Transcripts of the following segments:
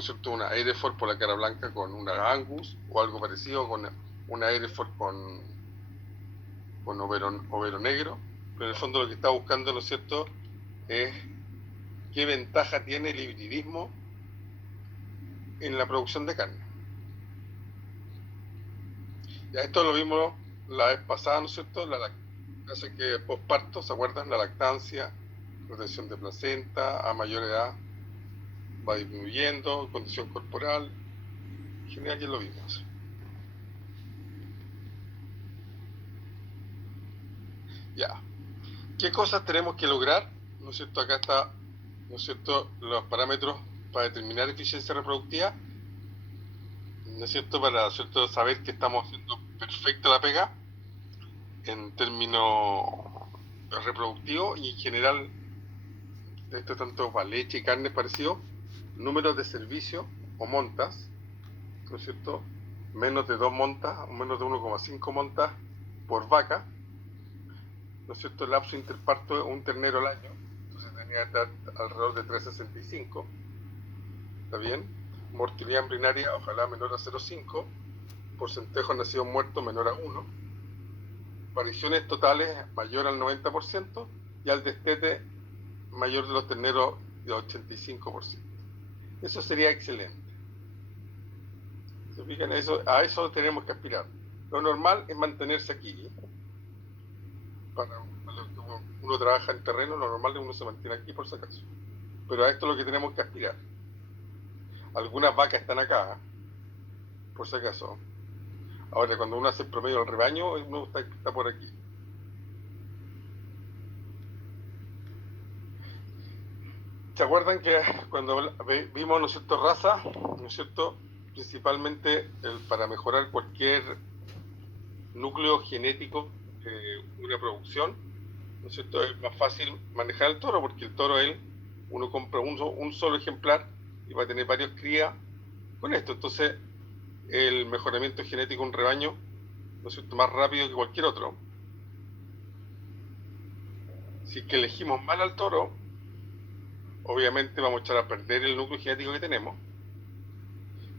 ¿no es cierto?, una Hereford por la cara blanca con una Angus, o algo parecido con una Hereford con overo negro, pero en el fondo lo que está buscando, ¿no es cierto?, es qué ventaja tiene el hibridismo en la producción de carne. Ya esto lo vimos la vez pasada, ¿no es cierto?, hace que posparto, ¿se acuerdan? La lactancia, retención de placenta, a mayor edad va disminuyendo, condición corporal, en general ya lo vimos. Ya. ¿Qué cosas tenemos que lograr? ¿No es cierto? Acá está, ¿no es cierto?, los parámetros para determinar eficiencia reproductiva, ¿no es cierto?, para, ¿no es cierto?, saber que estamos haciendo perfecta la pega en términos reproductivos y en general, esto tanto para leche y carne parecido, números de servicio o montas, ¿no es cierto?, menos de 2 montas o menos de 1,5 montas por vaca, ¿no es cierto?, el lapso interparto de un ternero al año, entonces tenía que estar alrededor de 3,65, ¿está bien? Mortalidad embrionaria ojalá menor a 0,5, porcentaje de nacidos muertos menor a 1, apariciones totales mayor al 90% y al destete mayor de los terneros de 85%. Eso sería excelente. ¿Se fijan? A eso tenemos que aspirar. Lo normal es mantenerse aquí. Para lo que uno trabaja en terreno, lo normal es uno se mantiene aquí por si acaso. Pero a esto es lo que tenemos que aspirar. Algunas vacas están acá, por si acaso. Ahora, cuando uno hace el promedio del rebaño, uno está por aquí. ¿Se acuerdan que cuando vimos, ¿no es cierto?, raza, ¿no es cierto?, principalmente para mejorar cualquier núcleo genético de una producción, ¿no es cierto?, es más fácil manejar el toro, porque el toro, uno compra un solo ejemplar y va a tener varios crías con esto. Entonces, el mejoramiento genético de un rebaño, ¿no es cierto?, más rápido que cualquier otro. Si es que elegimos mal al toro, obviamente vamos a echar a perder el núcleo genético que tenemos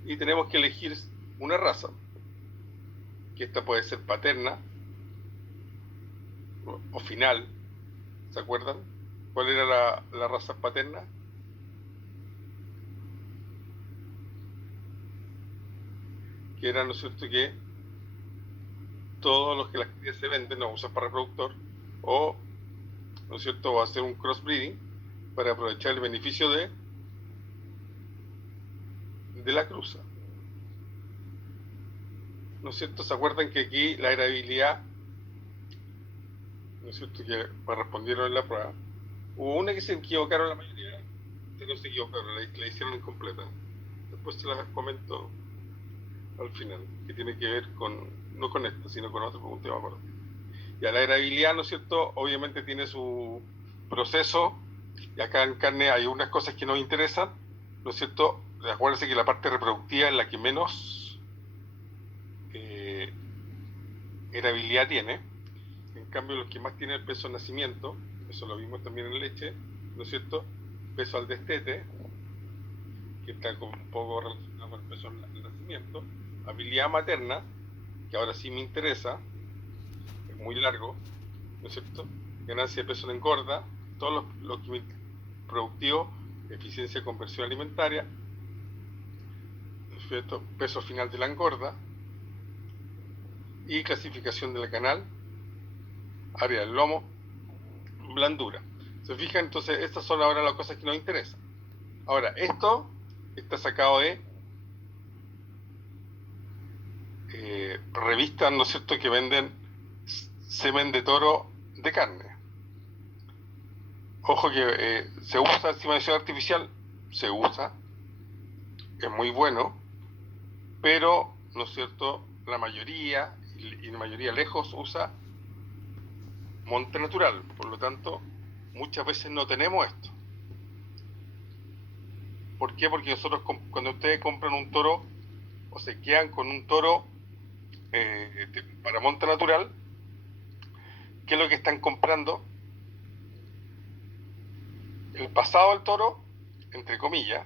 y tenemos que elegir una raza, que esta puede ser paterna o final. ¿Se acuerdan cuál era la raza paterna? Que era, ¿no es cierto?, que todos los que las crías se venden los usan para reproductor, o, ¿no es cierto?, va a hacer un crossbreeding para aprovechar el beneficio de la cruza. ¿No es cierto? ¿Se acuerdan que aquí la heredabilidad, ¿no es cierto?, que me respondieron en la prueba? Hubo una que se equivocaron la mayoría, que no se equivocaron, la hicieron incompleta. Después se las comento al final, que tiene que ver no con esto, sino con otro pregunta, me acuerdo. Ya, la heredabilidad, ¿no es cierto?, obviamente tiene su proceso, y acá en carne hay unas cosas que nos interesan, ¿no es cierto? Acuérdense que la parte reproductiva es la que menos heredabilidad tiene. En cambio, los que más tienen el peso de nacimiento, eso lo vimos también en leche, ¿no es cierto?, peso al destete, que está un poco relacionado con el peso del nacimiento, habilidad materna, que ahora sí me interesa, es muy largo, ¿no es cierto?, ganancia de peso en engorda, todos los productivos, eficiencia de conversión alimentaria, ¿no es cierto?, peso final de la engorda, y clasificación del canal, área del lomo, blandura. ¿Se fijan? Entonces, estas son ahora las cosas que nos interesan. Ahora, esto está sacado de revistas, ¿no es cierto?, que venden semen de toro de carne. Ojo que se usa inseminación artificial, se usa, es muy bueno, pero, ¿no es cierto?, la mayoría, y la mayoría lejos, usa monte natural. Por lo tanto, muchas veces no tenemos esto. ¿Por qué? Porque nosotros, cuando ustedes compran un toro o se quedan con un toro para monte natural, ¿qué es lo que están comprando? El pasado del toro, entre comillas,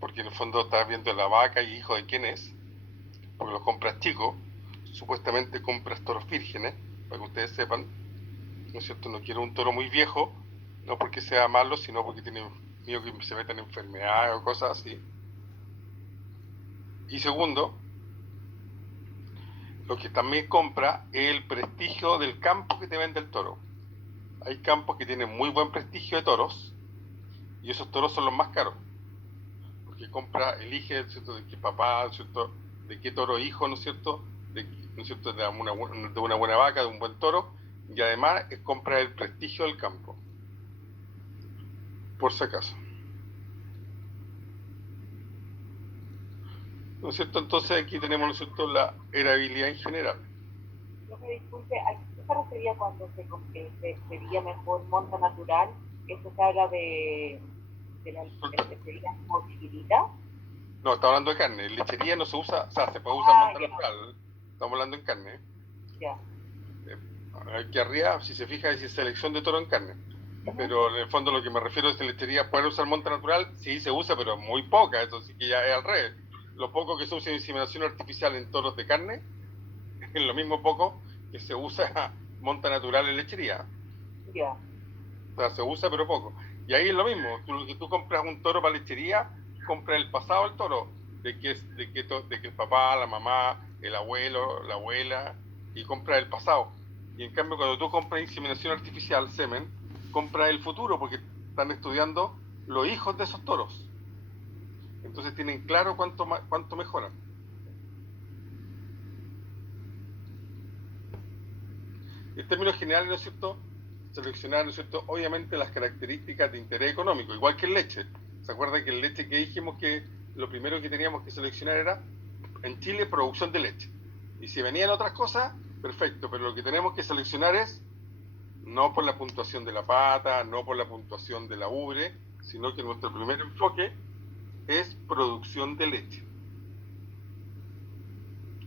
porque en el fondo estás viendo la vaca y hijo de quién es, porque los compras chicos, supuestamente compras toros vírgenes, para que ustedes sepan, ¿no es cierto? No quiero un toro muy viejo, no porque sea malo, sino porque tiene miedo que se metan enfermedades o cosas así. Y segundo, lo que también compra es el prestigio del campo que te vende el toro. Hay campos que tienen muy buen prestigio de toros, y esos toros son los más caros, porque compra, elige, ¿no es cierto?, de qué papá, ¿no es cierto?, de qué toro hijo, ¿no es cierto?, ¿no es cierto?, de una buena vaca, de un buen toro, y además compra el prestigio del campo, por si acaso. ¿No es cierto? Entonces aquí tenemos, ¿no es cierto?, la heredabilidad en general. No me disculpe, ¿a qué se refería cuando se sería mejor monta natural? Eso se habla de la lechería como chiquitita. No, estamos hablando de carne. Lechería no se usa, o sea, se puede usar Ah, monta ya, natural. Estamos hablando en carne. ya. Aquí arriba, si se fija, dice selección de toro en carne. Pero en el fondo lo que me refiero es que lechería, ¿puede usar monta natural? Sí, se usa, pero muy poca. Eso sí que ya es al revés. Lo poco que se usa en inseminación artificial en toros de carne es lo mismo poco que se usa monta natural en lechería. Ya. O sea, se usa, pero poco. Y ahí es lo mismo. Tú compras un toro para lechería, compras el pasado del toro. De que el papá, la mamá, el abuelo, la abuela, y compras el pasado. Y en cambio, cuando tú compras inseminación artificial, semen, compras el futuro, porque están estudiando los hijos de esos toros. Entonces tienen claro cuánto mejoran. En términos generales, ¿no es cierto?, seleccionar, ¿no es cierto?, obviamente las características de interés económico, igual que en leche. ¿Se acuerdan que en leche que dijimos que lo primero que teníamos que seleccionar era, en Chile, producción de leche? Y si venían otras cosas, perfecto, pero lo que tenemos que seleccionar es, no por la puntuación de la pata, no por la puntuación de la ubre, sino que nuestro primer enfoque es producción de leche.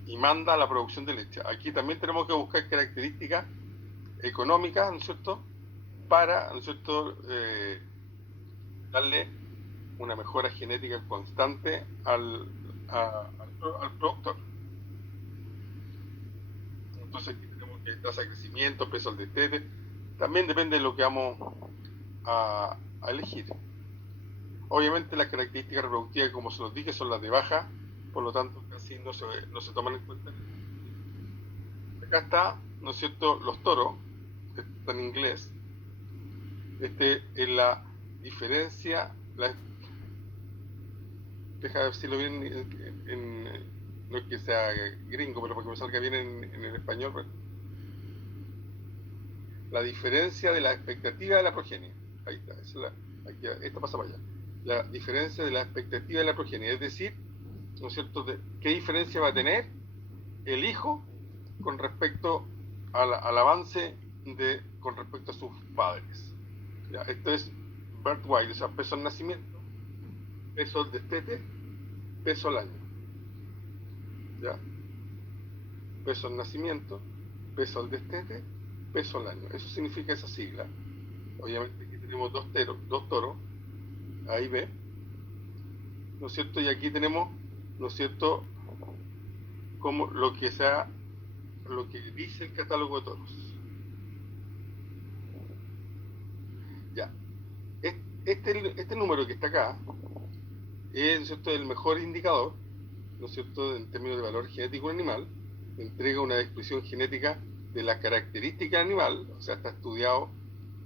Y manda a la producción de leche. Aquí también tenemos que buscar características económicas, ¿no es cierto?, para, ¿no es cierto?, darle una mejora genética constante al productor. Entonces aquí tenemos que tasa de crecimiento, peso al destete, también depende de lo que vamos a elegir. Obviamente las características reproductivas, como se los dije, son las de baja, por lo tanto casi no se toman en cuenta. Acá está, ¿no es cierto?, los toros, que está en inglés. Este es la diferencia, deja decirlo bien no es que sea gringo, pero para que me salga bien en el español, pues, la diferencia de la expectativa de la progenie. Ahí está, aquí, esto pasa para allá. La diferencia de la expectativa de la progenie, es decir, ¿no es cierto?, qué diferencia va a tener el hijo con respecto al avance con respecto a sus padres. Ya, esto es birth weight, o sea, peso al nacimiento, peso al destete, peso al año. ¿Ya? Peso al nacimiento, peso al destete, peso al año. Eso significa esa sigla. Obviamente aquí tenemos dos toros, A y B, ¿no es cierto? Y aquí tenemos, ¿no es cierto?, como lo que dice el catálogo de toros. Ya. Este número que está acá es, ¿no es cierto?, el mejor indicador, ¿no es cierto?, en términos de valor genético de un animal. Entrega una descripción genética de la característica del animal, o sea, está estudiado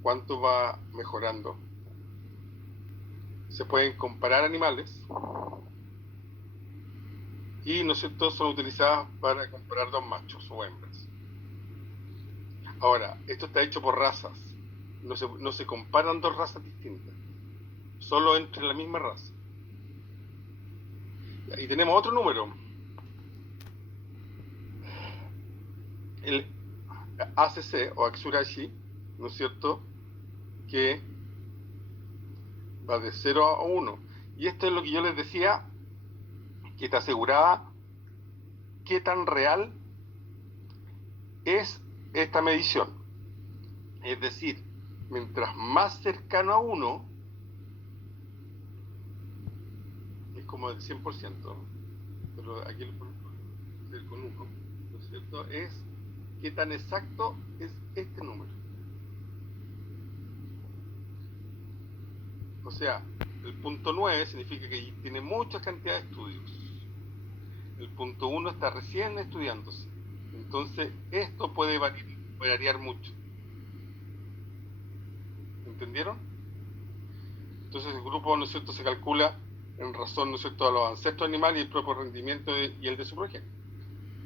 cuánto va mejorando. Se pueden comparar animales y, ¿no es cierto?, son utilizadas para comparar dos machos o hembras. Ahora, esto está hecho por razas, no se comparan dos razas distintas, solo entre la misma raza. Y tenemos otro número, el ACC o Atsurashi, ¿no es cierto?, que va de 0 a 1. Y esto es lo que yo les decía, que te aseguraba qué tan real es esta medición. Es decir, mientras más cercano a 1, como del 100%, pero aquí lo pongo con 1, ¿no es cierto? Es qué tan exacto es este número. O sea, el punto 9 significa que tiene mucha cantidad de estudios. El punto 1 está recién estudiándose. Entonces, esto puede variar mucho. ¿Entendieron? Entonces, el grupo, ¿no es cierto?, se calcula en razón, ¿no es cierto?, a los ancestros animales y el propio rendimiento y el de su progenie.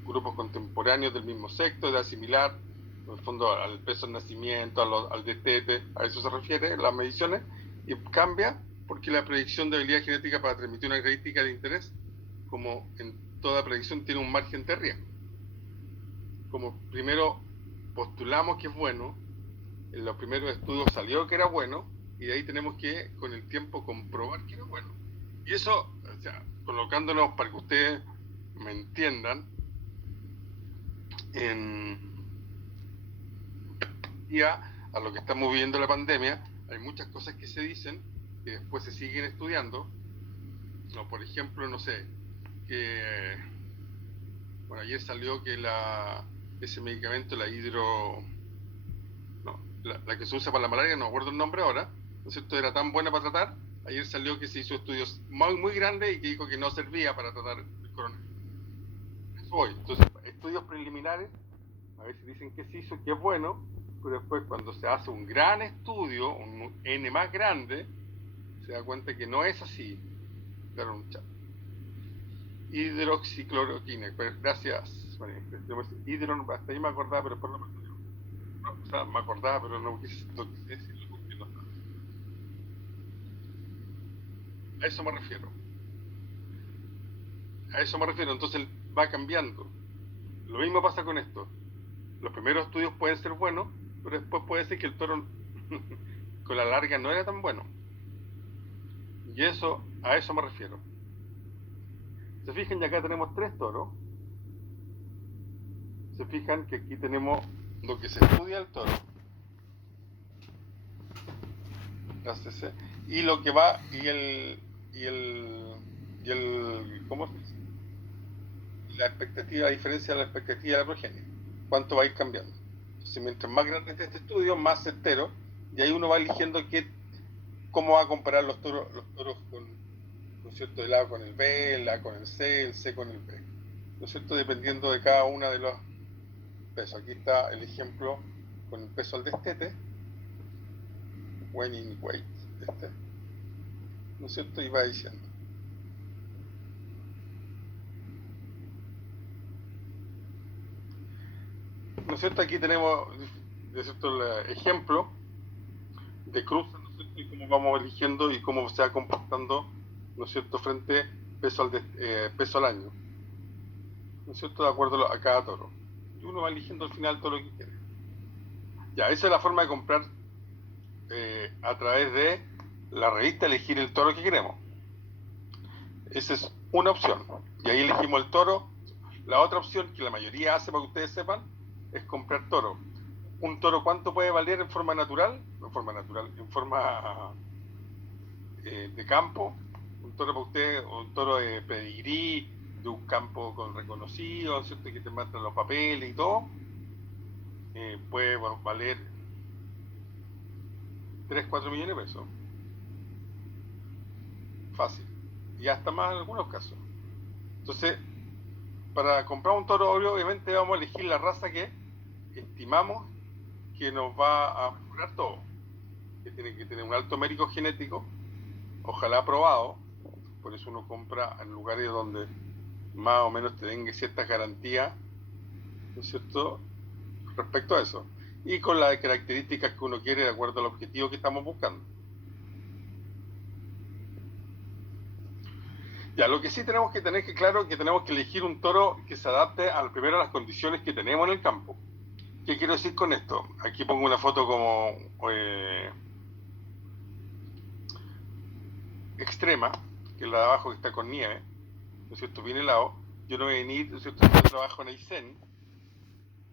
Grupos contemporáneos del mismo sexo, de edad similar, en el fondo al peso de nacimiento, al destete, a eso se refiere las mediciones, y cambia porque la predicción de habilidad genética para transmitir una característica de interés, como en toda predicción, tiene un margen de riesgo. Como primero postulamos que es bueno, en los primeros estudios salió que era bueno, y de ahí tenemos que con el tiempo comprobar que era bueno. Y eso, o sea, colocándonos para que ustedes me entiendan, a lo que estamos viviendo la pandemia, hay muchas cosas que se dicen y después se siguen estudiando. No, por ejemplo, no sé, que bueno, ayer salió que ese medicamento, la que se usa para la malaria, no me acuerdo el nombre ahora, ¿no es cierto?, era tan buena para tratar. Ayer salió que se hizo estudios muy grandes y que dijo que no servía para tratar el coronavirus. Eso voy. Entonces, estudios preliminares, a veces dicen que se hizo, que es bueno, pero después cuando se hace un gran estudio, un N más grande, se da cuenta que no es así. Claro, un chat. Hidroxicloroquina, gracias. Hasta ahí me acordaba, pero por lo menos o sea, me acordaba, pero no quise decirlo porque no estaba. A eso me refiero. Entonces va cambiando. Lo mismo pasa con esto. Los primeros estudios pueden ser buenos, pero después puede ser que el toro con la larga no era tan bueno. Y a eso me refiero. Se fijan, y acá tenemos 3 toros. Se fijan que aquí tenemos lo que se estudia el toro. Y lo que va, ¿cómo se dice? La expectativa, a diferencia de la expectativa de la progenie. ¿Cuánto va a ir cambiando? Entonces, mientras más grande esté este estudio, más certero, y ahí uno va eligiendo cómo va a comparar los toros con, ¿no es cierto?, el A con el B, el A con el C con el B, ¿no es cierto?, dependiendo de cada una de los pesos. Aquí está el ejemplo con el peso al destete, winning weight, ¿no es cierto?, y va diciendo. ¿No es cierto? Aquí tenemos, ¿no es cierto?, el ejemplo de cruces, ¿no es cierto?, y cómo vamos eligiendo y cómo se va comportando, ¿no es cierto?, frente peso al año, ¿no es cierto?, de acuerdo a cada toro. Y uno va eligiendo al final todo lo que quiere. Ya, esa es la forma de comprar a través de la revista, elegir el toro que queremos. Esa es una opción. Y ahí elegimos el toro. La otra opción, que la mayoría hace, para que ustedes sepan, es comprar toro. Un toro, ¿cuánto puede valer en forma natural? No en forma natural, en forma de campo. Un toro para ustedes, un toro de pedigrí, de un campo con reconocido, ¿cierto?, que te mandan los papeles y todo, puede valer 3-4 millones de pesos. Fácil. Y hasta más en algunos casos. Entonces, para comprar un toro, obviamente vamos a elegir la raza que estimamos que nos va a mejorar todo. Que tiene que tener un alto mérito genético, ojalá aprobado. Por eso uno compra en lugares donde más o menos te den ciertas garantías, ¿no es cierto?, respecto a eso. Y con las características que uno quiere de acuerdo al objetivo que estamos buscando. Ya, lo que sí tenemos que tener claro es que tenemos que elegir un toro que se adapte primero a las condiciones que tenemos en el campo. ¿Qué quiero decir con esto? Aquí pongo una foto como extrema, que es la de abajo, que está con nieve, ¿no es cierto?, bien helado. Yo no voy a venir, ¿no es cierto?, yo trabajo en Aysén,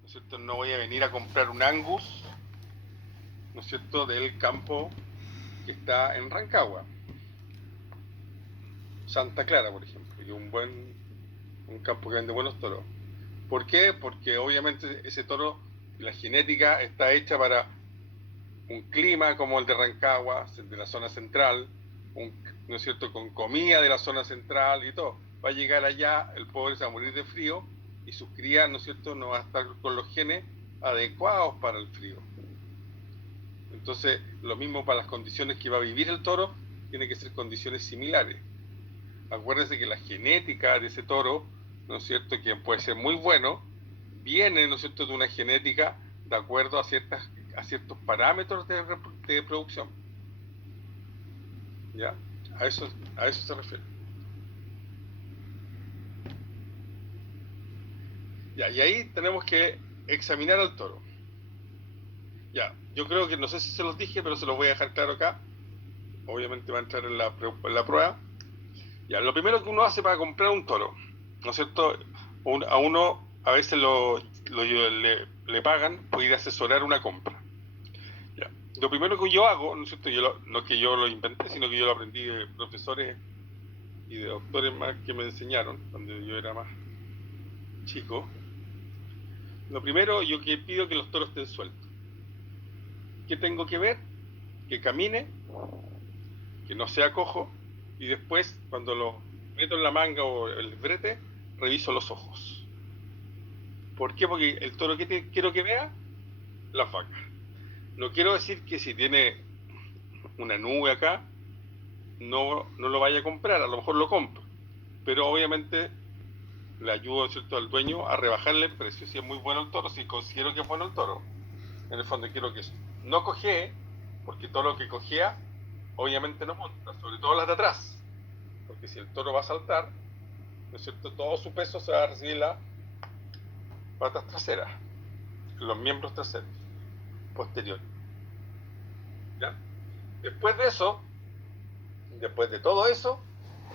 ¿no es cierto?, no voy a venir a comprar un Angus, ¿no es cierto?, del campo que está en Rancagua. Santa Clara, por ejemplo, y un campo que vende buenos toros. ¿Por qué? Porque obviamente ese toro, la genética está hecha para un clima como el de Rancagua, de la zona central, ¿no es cierto?, con comida de la zona central y todo. Va a llegar allá, el pobre se va a morir de frío y sus crías, ¿no es cierto?, no va a estar con los genes adecuados para el frío. Entonces, lo mismo para las condiciones que va a vivir el toro, tiene que ser condiciones similares. Acuérdense que la genética de ese toro, ¿no es cierto?, que puede ser muy bueno, viene, ¿no es cierto?, de una genética de acuerdo a ciertos parámetros de producción. ¿Ya? A eso se refiere. Ya, y ahí tenemos que examinar al toro. Ya, yo creo que, no sé si se los dije, pero se los voy a dejar claro acá. Obviamente va a entrar en la prueba. Ya, lo primero que uno hace para comprar un toro, ¿no es cierto? A uno a veces le pagan por ir a asesorar una compra. Ya. Lo primero que yo hago, ¿no es cierto? No que yo lo inventé, sino que yo lo aprendí de profesores y de doctores más que me enseñaron cuando yo era más chico. Lo primero, yo que pido que los toros estén sueltos. ¿Qué tengo que ver? Que camine, que no sea cojo, y después, cuando lo meto en la manga o el brete, reviso los ojos. ¿Por qué? Porque el toro que quiero que vea, las vacas. No quiero decir que si tiene una nube acá, no lo vaya a comprar, a lo mejor lo compro. Pero obviamente le ayudo, ¿cierto?, al dueño a rebajarle el precio si es muy bueno el toro, si considero que es bueno el toro. En el fondo quiero que no cojee, porque todo lo que cojea obviamente no monta, sobre todo las de atrás, porque si el toro va a saltar, ¿no es cierto?, todo su peso se va a recibir las patas traseras, los miembros traseros, posteriores. ¿Ya? Después de eso, después de todo eso,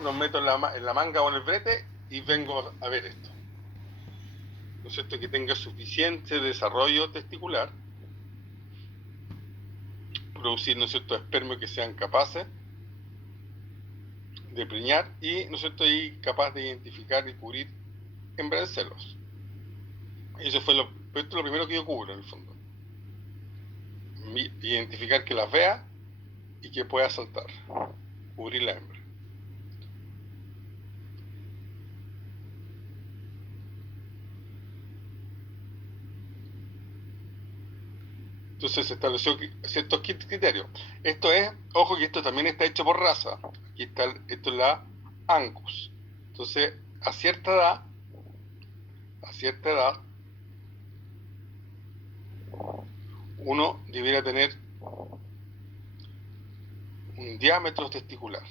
nos meto en la manga o en el brete y vengo a ver esto. ¿No es cierto?, que tenga suficiente desarrollo testicular, producir, ¿no es cierto?, espermios que sean capaces de preñar y, ¿no es cierto?, y capaz de identificar y cubrir hembras de celos. Eso fue esto es lo primero que yo cubro, en el fondo. Identificar que las vea y que pueda saltar. Cubrir la hembra. Entonces se estableció ciertos criterios. Esto es, ojo que esto también está hecho por raza. Aquí está, esto es la Angus. Entonces, a cierta edad, uno debiera tener un diámetro testicular.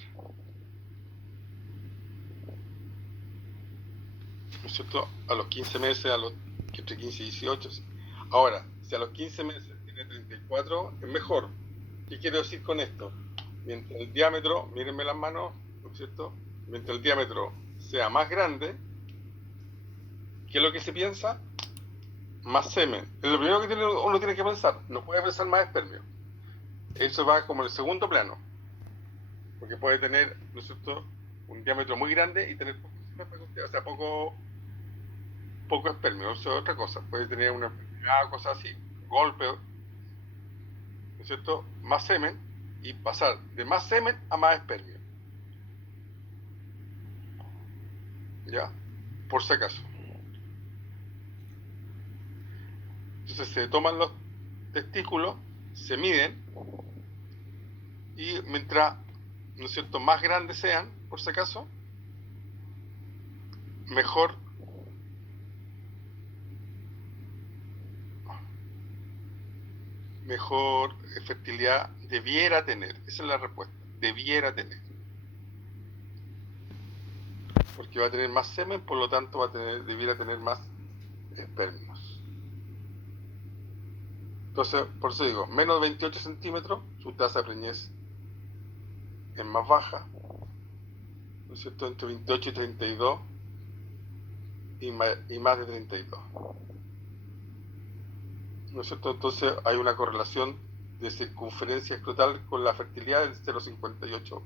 ¿No es cierto? A los 15 meses, entre 15 y 18. Ahora, si a los 15 meses tiene 34, es mejor. ¿Qué quiero decir con esto? Mientras el diámetro, mírenme las manos, ¿no es cierto? Mientras el diámetro sea más grande, ¿qué es lo que se piensa? Más semen. Es lo primero que uno tiene que pensar. No puede pensar más espermio. Eso va como en el segundo plano. Porque puede tener, ¿no es cierto?, un diámetro muy grande y tener poco espermio. Eso es otra cosa. Puede tener una enfermedad, cosas así, golpe, ¿no es cierto?, más semen y pasar de más semen a más espermio. ¿Ya? Por si acaso. Entonces se toman los testículos, se miden y mientras, ¿no es cierto?, más grandes sean, por si acaso, mejor fertilidad debiera tener. Esa es la respuesta. Debiera tener. Porque va a tener más semen, por lo tanto debiera tener más espermios. Entonces, por eso digo, menos de 28 centímetros, su tasa de preñez es más baja, ¿no es cierto?, entre 28 y 32 y más de 32. ¿No es cierto? Entonces hay una correlación de circunferencia escrotal con la fertilidad del 0,58%.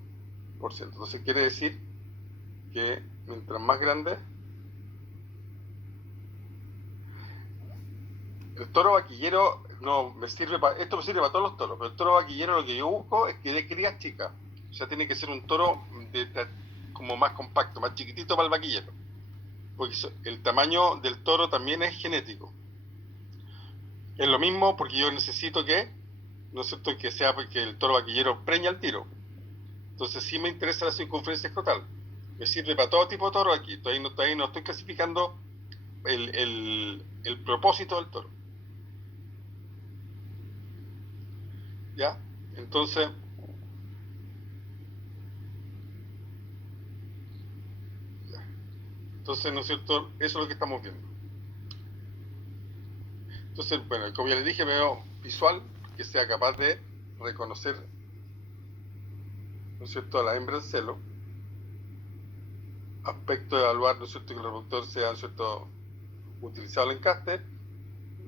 Entonces quiere decir que mientras más grande, el toro vaquillero no me sirve para, esto me sirve para todos los toros, pero el toro vaquillero lo que yo busco es que dé crías chicas. O sea, tiene que ser un toro como más compacto, más chiquitito para el vaquillero. Porque el tamaño del toro también es genético. Es lo mismo porque yo necesito que, ¿no es cierto?, que sea porque el toro vaquillero preña el tiro. Entonces sí me interesa la circunferencia escrotal. Me sirve para todo tipo de toro aquí. Todavía no estoy clasificando el propósito del toro. ¿Ya? Entonces, ¿no es cierto? Eso es lo que estamos viendo. Entonces, bueno, como ya les dije, veo visual que sea capaz de reconocer, ¿no es cierto?, a la hembra en celo. Aspecto de evaluar, ¿no es cierto?, que el reproductor sea, ¿no es cierto?, utilizado en encaste,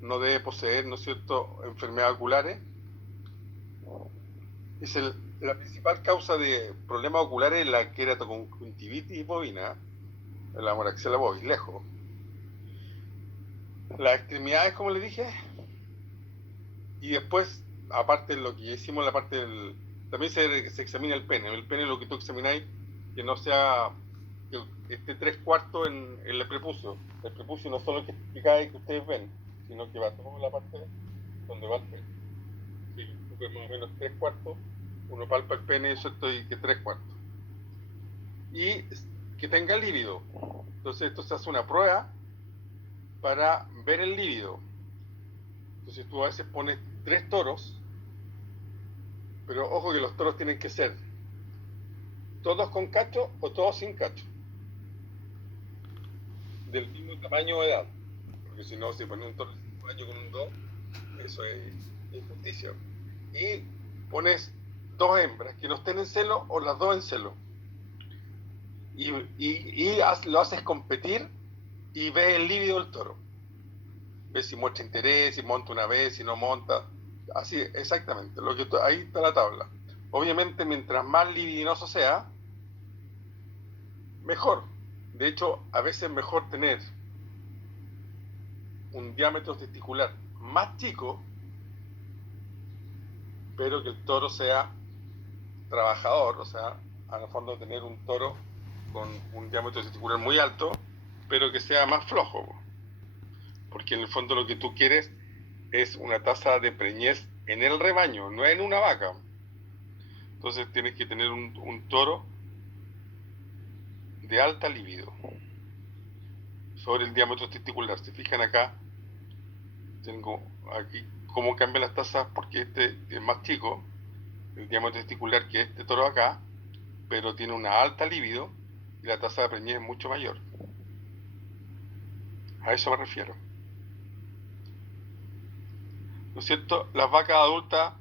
no debe poseer, ¿no es cierto?, enfermedades oculares. Es la principal causa de problemas oculares es la queratoconjuntivitis bovina, la moraxella bovis, lejos. Las extremidades, como le dije, y después, aparte de lo que ya hicimos, la parte del... También se examina el pene. El pene, lo que tú examináis, que no sea... que esté 3/4 en el prepucio. El prepucio no solo que explicáis que ustedes ven, sino que va toda la parte donde va el pene. Sí, porque más o menos 3/4, uno palpa el pene, ¿cierto?, y que 3/4. Y que tenga líbido. Entonces esto se hace una prueba para ver el líbido. Entonces tú a veces pones 3 toros, pero ojo que los toros tienen que ser todos con cacho o todos sin cacho, del mismo tamaño o edad, porque si no, si pones un toro de 5 años con un 2, eso es injusticia. Y pones 2 hembras que no estén en celo o las 2 en celo, y lo haces competir y ves el líbido del toro, ves si muestra interés, si monta una vez, si no monta, así exactamente, ahí está la tabla. Obviamente mientras más libidinoso sea, mejor. De hecho, a veces es mejor tener un diámetro testicular más chico, pero que el toro sea trabajador, o sea, a lo fondo tener un toro con un diámetro testicular muy alto, pero que sea más flojo, porque en el fondo lo que tú quieres es una tasa de preñez en el rebaño, no en una vaca. Entonces tienes que tener un toro de alta libido sobre el diámetro testicular. Se fijan acá, tengo aquí cómo cambian las tasas, porque este es más chico, el diámetro testicular, que este toro acá, pero tiene una alta libido y la tasa de preñez es mucho mayor. A eso me refiero. ¿No es cierto? Las vacas adultas,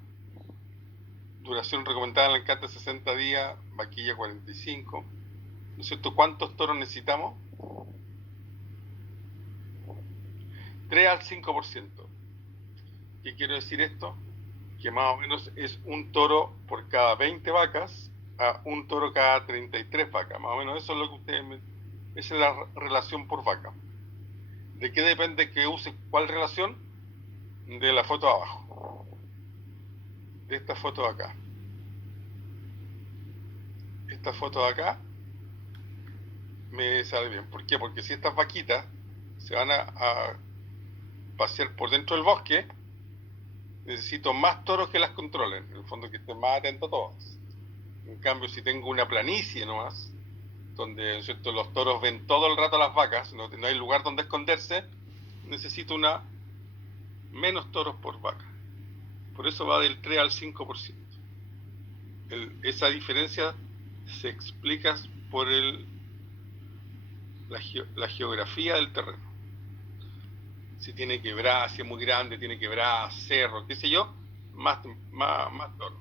duración recomendada en el encante 60 días, vaquilla 45. ¿No es cierto? ¿Cuántos toros necesitamos? 3 al 5%. ¿Qué quiero decir esto? Que más o menos es un toro por cada 20 vacas a un toro cada 33 vacas. Más o menos eso es lo que ustedes me... Esa es la relación por vaca. ¿De qué depende que use cuál relación? De la foto de abajo. De esta foto de acá. Esta foto de acá me sale bien. ¿Por qué? Porque si estas vaquitas se van a pasear por dentro del bosque, necesito más toros que las controlen. En el fondo, que estén más atentos a todas. En cambio, si tengo una planicie nomás, donde, ¿cierto?, los toros ven todo el rato a las vacas, no hay lugar donde esconderse, necesito menos toros por vaca. Por eso va del 3 al 5%. Esa diferencia se explica por la geografía del terreno. Si tiene quebrada, si es muy grande, tiene quebrada, cerro, qué sé yo, más toros.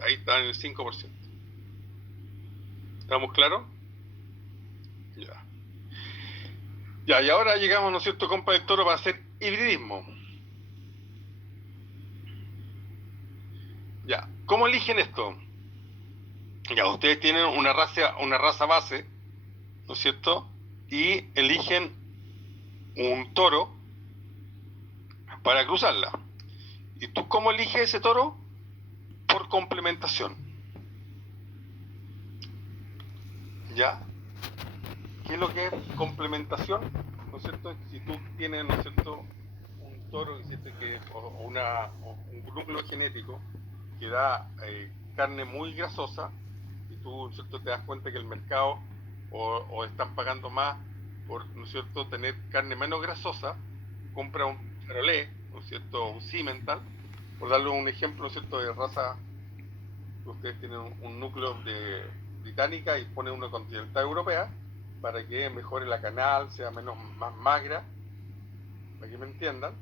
Ahí está en el 5%. ¿Estamos claros? Ya. Ya, y ahora llegamos, ¿no es cierto?, compa del toro, para hacer hibridismo. Ya, ¿cómo eligen esto? Ya, ustedes tienen una raza base, ¿no es cierto? Y eligen un toro para cruzarla. ¿Y tú cómo eliges ese toro? Por complementación. ¿Ya? ¿Qué es lo que es complementación? ¿No es cierto? Si tú tienes, ¿no es cierto?, un toro, o un núcleo genético que da carne muy grasosa, y tú, ¿no es cierto?, te das cuenta que el mercado o están pagando más por, ¿no es cierto?, tener carne menos grasosa, compra un Charolais, ¿no es cierto?, un Simmental, por darle un ejemplo, ¿no es cierto?, de raza. Ustedes tienen un núcleo de británica y ponen una continental europea para que mejore la canal, sea más magra, para que me entiendan,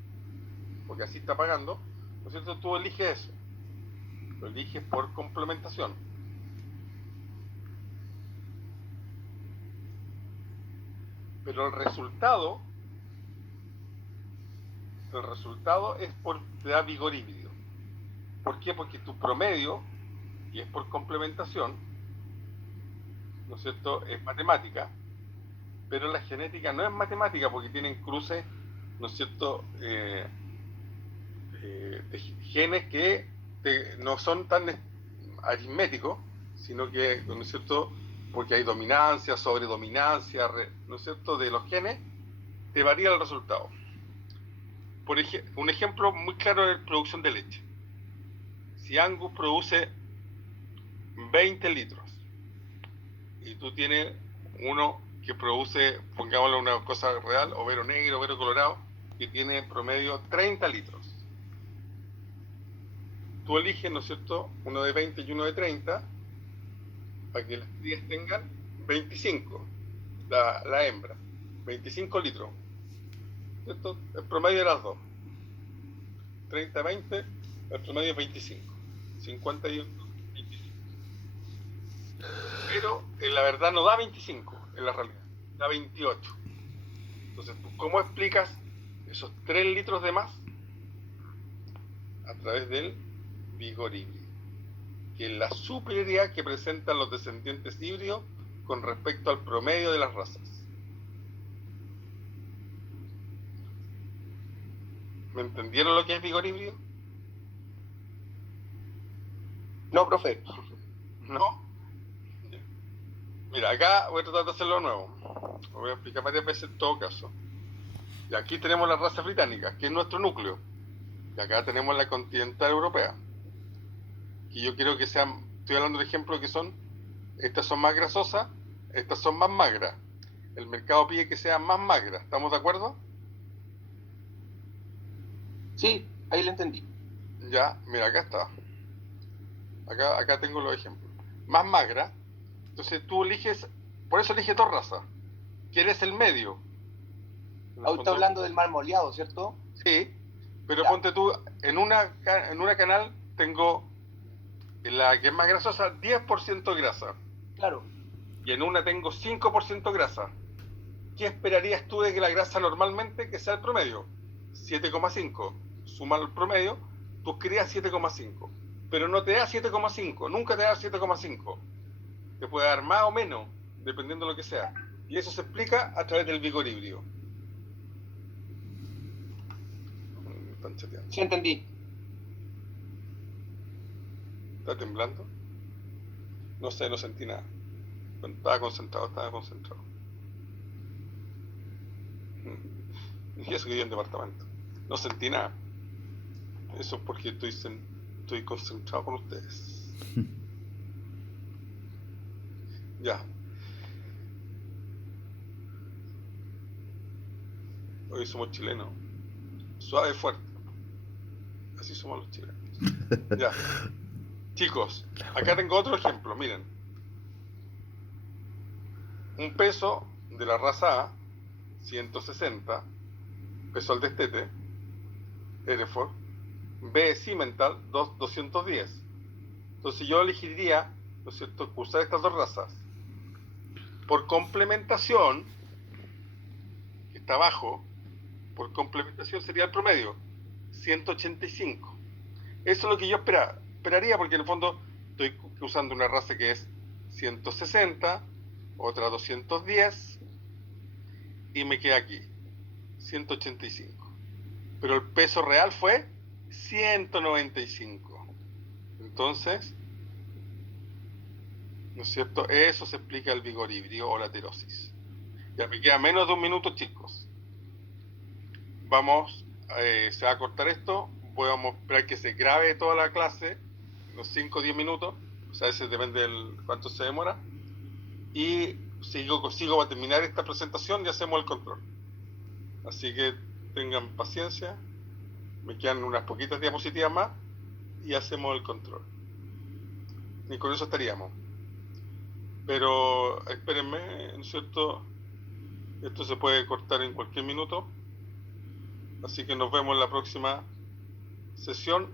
porque así está pagando, ¿no es cierto? Tú eliges eso, lo eliges por complementación. Pero el resultado te da vigor híbrido. ¿Por qué? Porque tu promedio, y es por complementación, ¿no es cierto?, es matemática, pero la genética no es matemática porque tienen cruces, ¿no es cierto?, de genes que no son tan aritméticos, sino que, ¿no es cierto?, porque hay dominancia, sobredominancia, ¿no es cierto?, de los genes, te varía el resultado. Un ejemplo muy claro es la producción de leche. Si Angus produce 20 litros y tú tienes uno que produce, pongámosle una cosa real, overo negro, overo colorado, que tiene en promedio 30 litros. Tú eliges, ¿no es cierto?, uno de 20 y uno de 30, para que las crías tengan 25, la hembra, 25 litros. ¿Cierto? El promedio de las dos. 30-20, el promedio es 25. 51, 25. Pero en la verdad no da 25, en la realidad, da 28. Entonces, ¿cómo explicas esos 3 litros de más? A través del vigor híbrido, que es la superioridad que presentan los descendientes híbridos con respecto al promedio de las razas. ¿Me entendieron lo que es vigor híbrido? No, profe. ¿No? Mira, acá voy a tratar de hacerlo de nuevo. Lo voy a explicar varias veces en todo caso. Y aquí tenemos la raza británica, que es nuestro núcleo. Y acá tenemos la continental europea. Y yo quiero que sean, estoy hablando de ejemplos que son, estas son más grasosas, estas son más magras. El mercado pide que sean más magras, ¿estamos de acuerdo? Sí, ahí lo entendí. Ya, mira, acá está. Acá tengo los ejemplos. Más magra, entonces tú eliges, por eso eliges dos razas. ¿Quieres el medio? Ahora está hablando del marmoleado, ¿cierto? Sí, pero Ya. ponte tú, en una canal tengo la que es más grasosa, 10% grasa. Claro. Y en una tengo 5% grasa. ¿Qué esperarías tú de que la grasa normalmente que sea el promedio? 7,5. Suma el promedio, tú creas 7,5. Pero no te da 7,5, nunca te da 7,5. Te puede dar más o menos, dependiendo de lo que sea. Y eso se explica a través del vigor híbrido. Están chateando. Sí, entendí. ¿Está temblando? No sé, no sentí nada. Estaba concentrado. Y eso que vive en departamento. No sentí nada. Eso es porque estoy concentrado con ustedes. Ya. Hoy somos chilenos. Suave y fuerte. Así somos los chilenos. Ya. Chicos, acá tengo otro ejemplo. Miren. Un peso de la raza A, 160. Peso al destete, Hereford. B, Simmental, 210. Entonces yo elegiría, ¿no es cierto?, usar estas dos razas. Por complementación, que está abajo, por complementación sería el promedio, 185. Eso es lo que yo esperaría, porque en el fondo estoy usando una raza que es 160, otra 210 y me queda aquí 185. Pero el peso real fue 195. Entonces, ¿no es cierto? Eso se explica el vigor híbrido o la terosis. Ya me queda menos de un minuto, chicos. Vamos, se va a cortar esto. Vamos a esperar que se grabe toda la clase, unos 5 o 10 minutos. O sea, ese depende de cuánto se demora. Y sigo para terminar esta presentación y hacemos el control. Así que tengan paciencia. Me quedan unas poquitas diapositivas más y hacemos el control. Y con eso estaríamos. Pero espérenme, ¿no es cierto? Esto se puede cortar en cualquier minuto. Así que nos vemos en la próxima sesión.